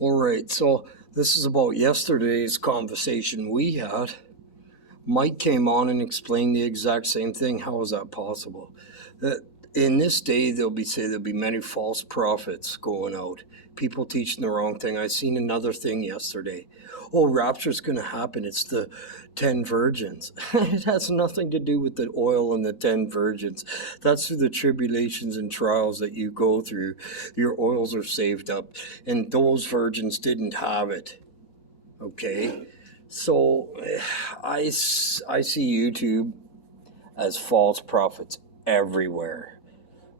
All right, so this is about yesterday's conversation we had. Mike came on and explained the exact same thing. How is that possible? That in this day there'll be many false prophets going out. People teaching the wrong thing. I seen another thing yesterday. Oh, rapture's going to happen. It's the 10 virgins. It has nothing to do with the oil and the 10 virgins. That's through the tribulations and trials that you go through. Your oils are saved up, and those virgins didn't have it. Okay? So I see YouTube as false prophets everywhere.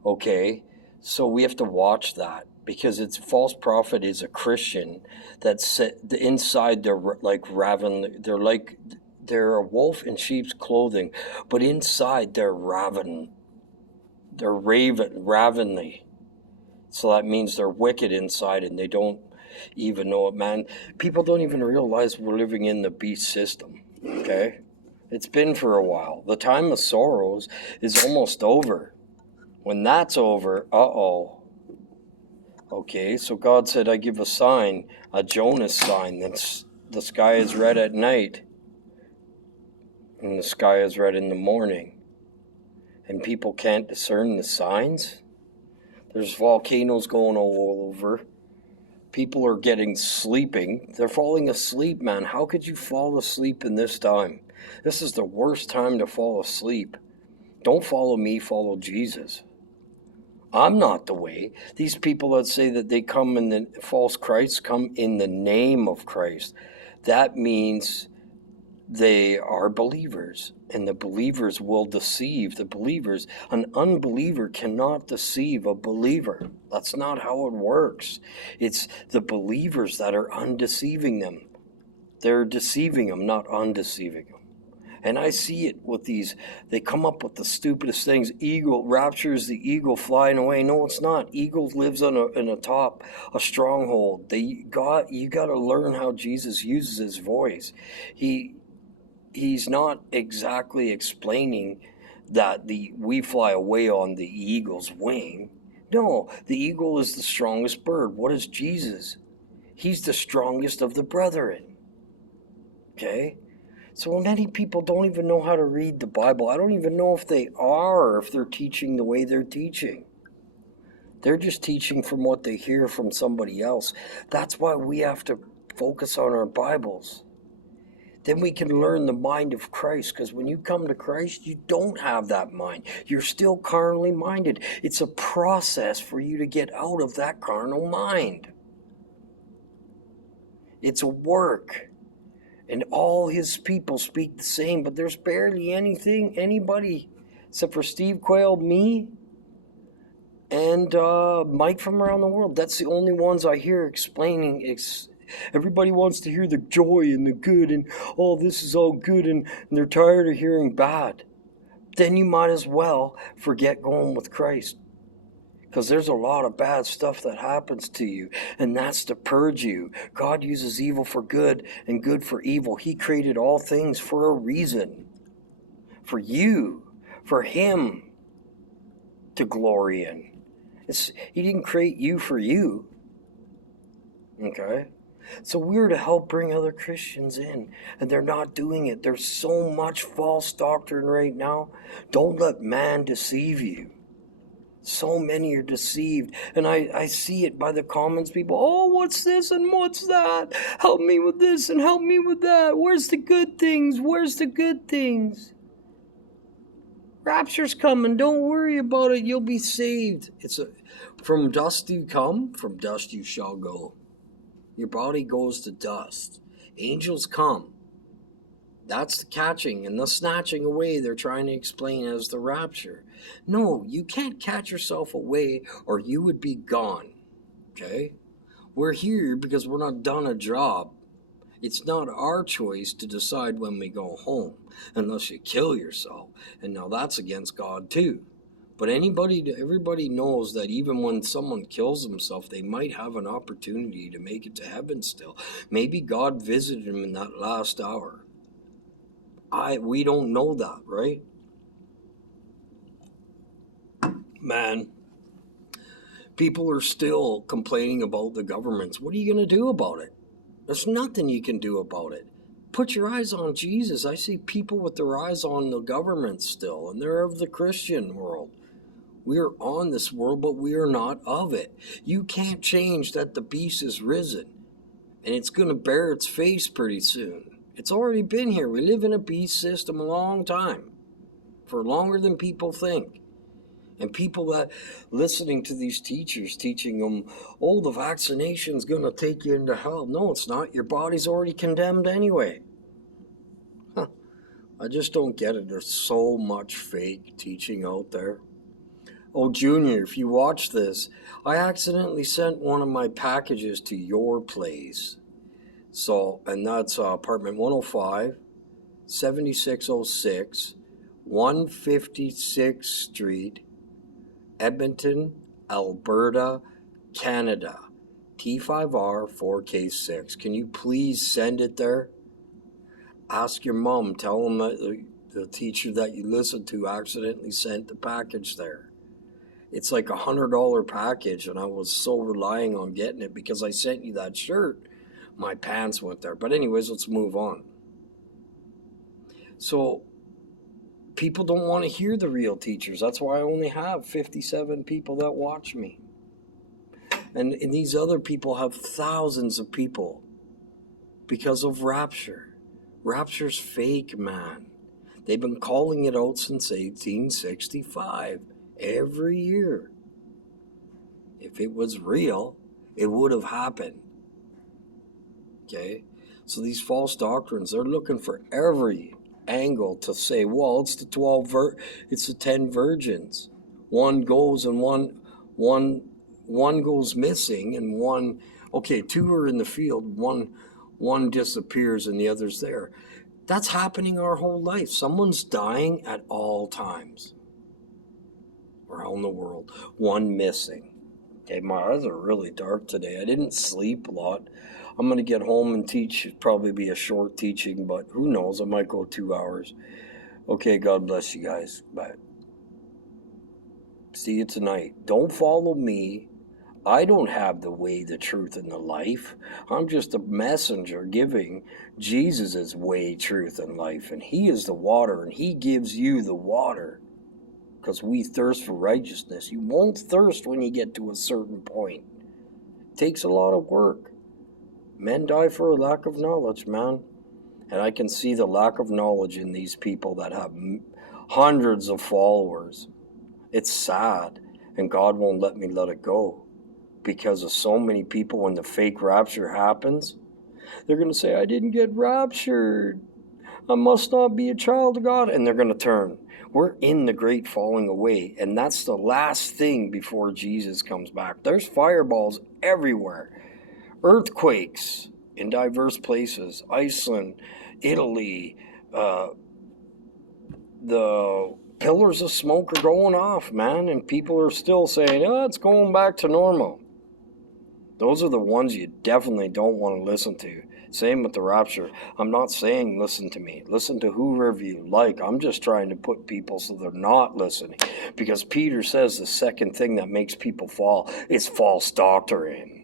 Okay? So we have to watch that because it's false prophet is a Christian that's inside they're like raven. They're a wolf in sheep's clothing, but inside they're raven. They're ravenly. So that means they're wicked inside and they don't even know it, man. People don't even realize we're living in the beast system, okay? It's been for a while. The time of sorrows is almost over. When that's over, okay, so God said, I give a sign, a Jonas sign, that's the sky is red at night and the sky is red in the morning. And people can't discern the signs. There's volcanoes going all over. People are sleeping. They're falling asleep, man. How could you fall asleep in this time? This is the worst time to fall asleep. Don't follow me, follow Jesus. I'm not the way. These people that say that they come in the false Christ come in the name of Christ. That means they are believers, and the believers will deceive the believers. An unbeliever cannot deceive a believer. That's not how it works. It's the believers that are undeceiving them. They're deceiving them, not undeceiving them. And I see it with these, they come up with the stupidest things. Eagle, rapture is the eagle flying away. No, it's not. Eagle lives in a top, a stronghold. You got to learn how Jesus uses his voice. He's not exactly explaining that we fly away on the eagle's wing. No, the eagle is the strongest bird. What is Jesus? He's the strongest of the brethren. Okay? So many people don't even know how to read the Bible. I don't even know if they are, or if they're teaching the way they're teaching. They're just teaching from what they hear from somebody else. That's why we have to focus on our Bibles. Then we can learn the mind of Christ, because when you come to Christ, you don't have that mind. You're still carnally minded. It's a process for you to get out of that carnal mind. It's a work. And all his people speak the same, but there's barely anybody, except for Steve Quayle, me, and Mike from around the world. That's the only ones I hear explaining. Everybody wants to hear the joy and the good and this is all good, and they're tired of hearing bad. Then you might as well forget going with Christ, because there's a lot of bad stuff that happens to you, and that's to purge you. God uses evil for good and good for evil. He created all things for a reason. For you, for him to glory in. He didn't create you for you. Okay? So we're to help bring other Christians in, and they're not doing it. There's so much false doctrine right now. Don't let man deceive you. So many are deceived, and I see it by the comments. People, what's this and what's that? Help me with this and help me with that. Where's the good things? Where's the good things? Rapture's coming. Don't worry about it. You'll be saved. From dust you come, from dust you shall go. Your body goes to dust. Angels come. That's the catching and the snatching away they're trying to explain as the rapture. No, you can't catch yourself away or you would be gone. Okay? We're here because we're not done a job. It's not our choice to decide when we go home, unless you kill yourself. And now that's against God too. But everybody knows that even when someone kills himself, they might have an opportunity to make it to heaven still. Maybe God visited him in that last hour. We don't know that, right? Man, People are still complaining about the governments. What are you going to do about it? There's nothing you can do about it. Put your eyes on Jesus. I see people with their eyes on the government still, and they're of the Christian world. We are on this world, but we are not of it. You can't change that the beast is risen, and it's going to bear its face pretty soon. It's already been here. We live in a beast system a long time, for longer than people think. And people that listening to these teachers teaching them, oh, the vaccination's going to take you into hell. No, it's not. Your body's already condemned anyway. I just don't get it. There's so much fake teaching out there. Oh, Junior, if you watch this, I accidentally sent one of my packages to your place. So, and that's apartment 105, 7606, 156th Street, Edmonton, Alberta, Canada, T5R 4K6. Can you please send it there? Ask your mom. Tell them that the teacher that you listen to accidentally sent the package there. It's like $100 package, and I was so relying on getting it because I sent you that shirt. My pants went there. But anyways, let's move on. So people don't want to hear the real teachers. That's why I only have 57 people that watch me. And these other people have thousands of people because of Rapture. Rapture's fake, man. They've been calling it out since 1865, every year. If it was real, it would have happened. Okay? So these false doctrines, they're looking for every angle to say, well, it's the 10 virgins. One goes and one goes missing, and two are in the field, one disappears and the other's there. That's happening our whole life. Someone's dying at all times around the world. One missing. Okay, my eyes are really dark today. I didn't sleep a lot. I'm going to get home and teach. It'll probably be a short teaching, but who knows? I might go 2 hours. Okay, God bless you guys. Bye. See you tonight. Don't follow me. I don't have the way, the truth, and the life. I'm just a messenger giving Jesus' way, truth, and life. And he is the water, and he gives you the water. Because we thirst for righteousness. You won't thirst when you get to a certain point. It takes a lot of work. Men die for a lack of knowledge, man. And I can see the lack of knowledge in these people that have hundreds of followers. It's sad, and God won't let me let it go. Because of so many people, when the fake rapture happens, they're going to say, I didn't get raptured. I must not be a child of God. And they're going to turn. We're in the great falling away. And that's the last thing before Jesus comes back. There's fireballs everywhere. Earthquakes in diverse places. Iceland, Italy. The pillars of smoke are going off, man. And people are still saying, oh, it's going back to normal. Those are the ones you definitely don't want to listen to. Same with the rapture. I'm not saying listen to me. Listen to whoever you like. I'm just trying to put people so they're not listening. Because Peter says the second thing that makes people fall is false doctrine.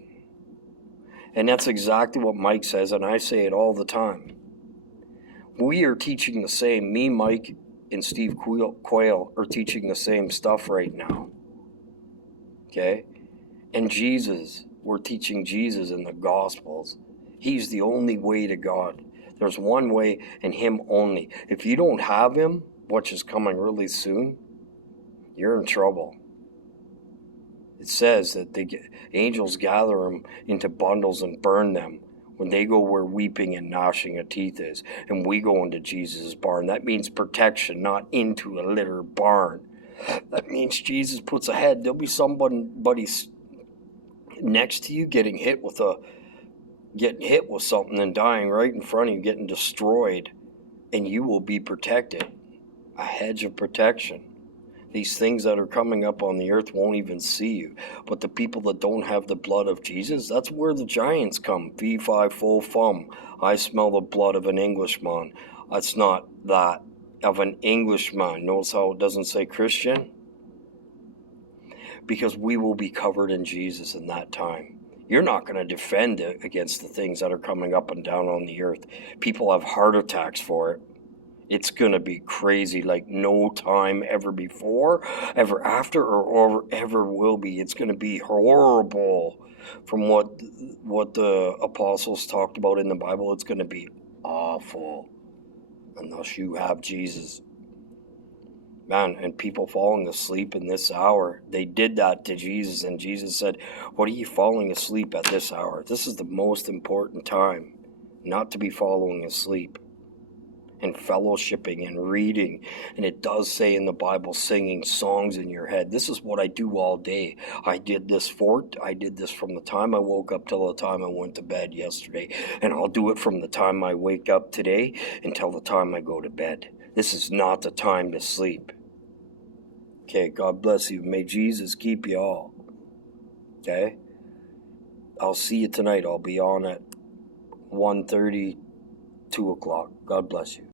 And that's exactly what Mike says, and I say it all the time. We are teaching the same. Me, Mike, and Steve Quayle are teaching the same stuff right now. Okay? And Jesus, we're teaching Jesus in the Gospels. He's the only way to God. There's one way and him only. If you don't have him, which is coming really soon, you're in trouble. It says that angels gather them into bundles and burn them when they go where weeping and gnashing of teeth is. And we go into Jesus' barn. That means protection, not into a litter barn. That means Jesus puts a head. There'll be somebody next to you getting hit with something and dying right in front of you, getting destroyed, and you will be protected. A hedge of protection. These things that are coming up on the earth won't even see you. But the people that don't have the blood of Jesus, that's where the giants come. Fee, fi, fo, fum. I smell the blood of an Englishman. It's not that of an Englishman. Notice how it doesn't say Christian? because we will be covered in Jesus in that time. You're not going to defend it against the things that are coming up and down on the earth. People have heart attacks for it. It's going to be crazy like no time ever before, ever after, or ever will be. It's going to be horrible from what the apostles talked about in the Bible. It's going to be awful unless you have Jesus. Man, and people falling asleep in this hour, they did that to Jesus, and Jesus said, what are you falling asleep at this hour? This is the most important time, not to be falling asleep. And fellowshipping and reading. And it does say in the Bible, singing songs in your head. This is what I do all day. I did this from the time I woke up till the time I went to bed yesterday. And I'll do it from the time I wake up today until the time I go to bed. This is not the time to sleep. Okay, God bless you. May Jesus keep you all. Okay? I'll see you tonight. I'll be on at 1:30, 2 o'clock. God bless you.